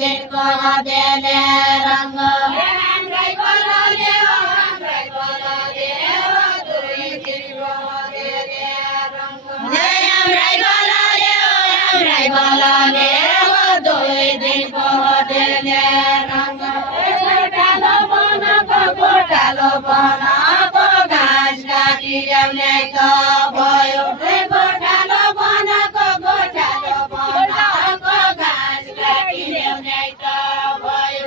दिनको हदेले रंग हाम्रै बोलाले हो दुई दिनको हदेले रंग हाम्रै बोलाले हो दुई दिनको हदेले रंग गोठालो बनाको घाँस काटी ल्याउने त भयो गोठालो बनाको घाँस काटी ल्याउने त भयो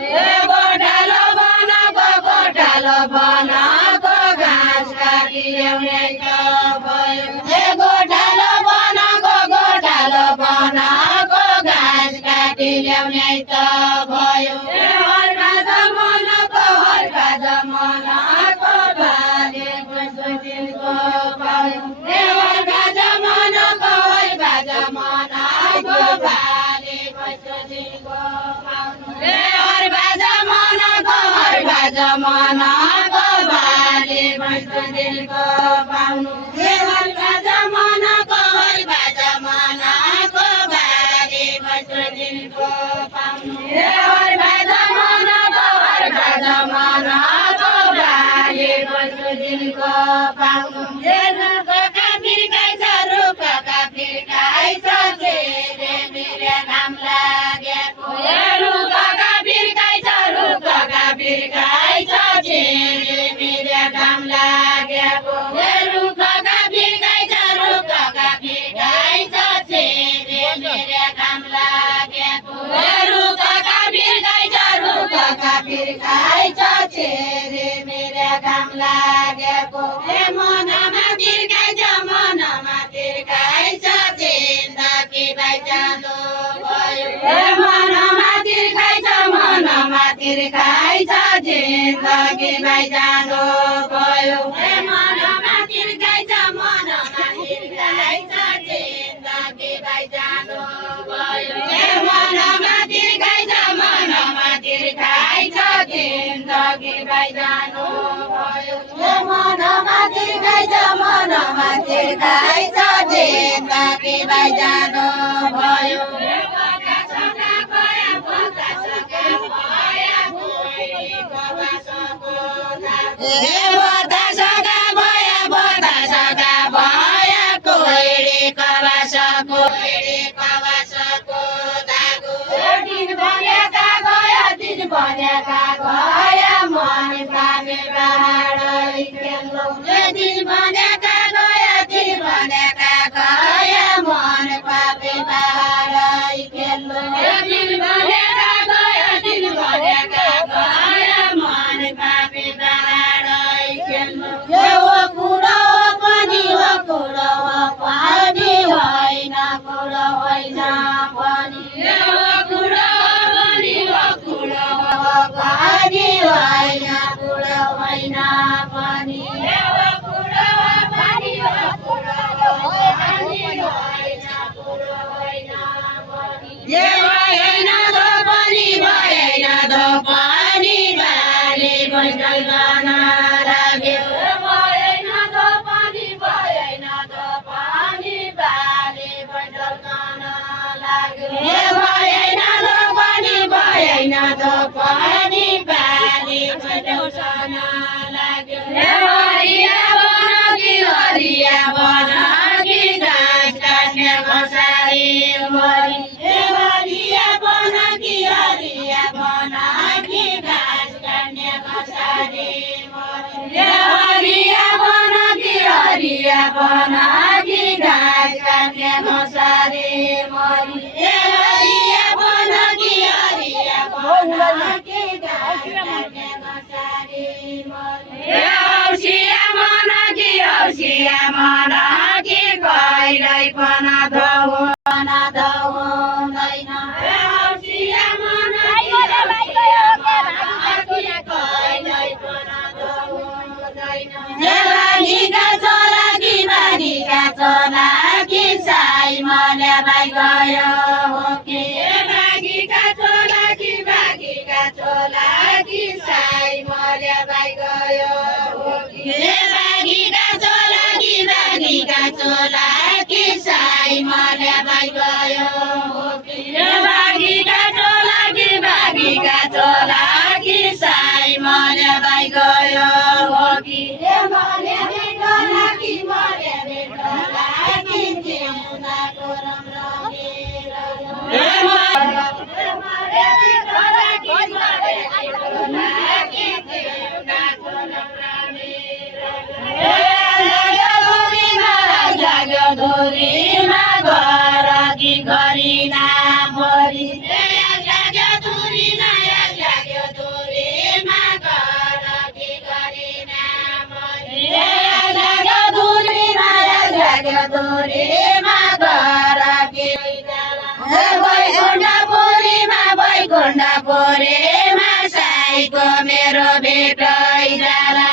गोठालो बनाको घाँस काटी ल्याउने त भयो गोठालो बनाको घाँस काटी ल्याउने त भयो हर्का जमानाको बाले बस्यो दिनको पायो हर्का जमानाको बाले बस्यो दिनको पाउनु हर्का जमानाको बाले बस्यो दिनको पाउनु हर्का जमानाको बाले बस्यो दिनको पाउनु हर्का जमानाको बाले बस्यो दिनको पाउनु रुखका बिर्काइ छ चेरे मेरे घाम लागेको रुखका बिर्काइ छ चेरे मेरे घाम लागेको रुखका बिर्काइ छ चेरे मेरे घाम लागेको रुखका बिर्काइ छ चेरे मेरे घाम लागेको मनमा तिर्काइ छ जिन्दगी बाइजालो भयो मनमा तिर्काइ छ जिन्दगी बाइजालो भयो मनमा तिर्काइ छ जिन्दगी बाइजालो भयो मनमा तिर्काइ छ जिन्दगी बाइजालो भयो मनमा तिर्काइ छ जिन्दगी बाइजालो भयो बतासका भया कोइडी कबासको दागु दिन बनेका गया मन पामे बाहरै खेल्नु दिन बनेका गया मन पामे बाहरै खेल्नु दिन बनेका गया मन पामे बाहरै खेल्नु यो कुरो पनि होइन पनि बाले बस्दै गाना लाग्यो बाले बस्दै गाना लाग्यो बाले बस्दै गाना लाग्यो हरिया बनकी घाँस काट्ने घसारी मरी हरिया बनकी घाँस काट्ने घसारी मरी हरिया बनकी घाँस काट्ने घसारी मरी हरिया बनकी घाँस काट्ने घसारी मरी औसिया मनकी कहिल्यै पनि धुँदैन औसिया मनकी कहिल्यै पनि धुँदैन बारीका चोला कि साई मले भाइ गयो हो कि बाघीका चोला कि साई मले भाइ गयो हो कि बाघीका चोला कि साई मले भाइ गयो हो कि बाघीका चोला कि चोला कि साई मर्या भाइ गयो हो कि मर्या भेटला कि मर्या भेटला कि जेमुनाको रमरमी मर्या भेटला कि मर्या भेटला कि जेमुनाको रमरमी जाग्यो धुरीमा घर कि गरिना मरि जाग्यो धुरीमा घर कि गरिना मरि जाग्यो धुरीमा घर कि वैकुण्ठपुरीमा साईको मेरो भेट जाला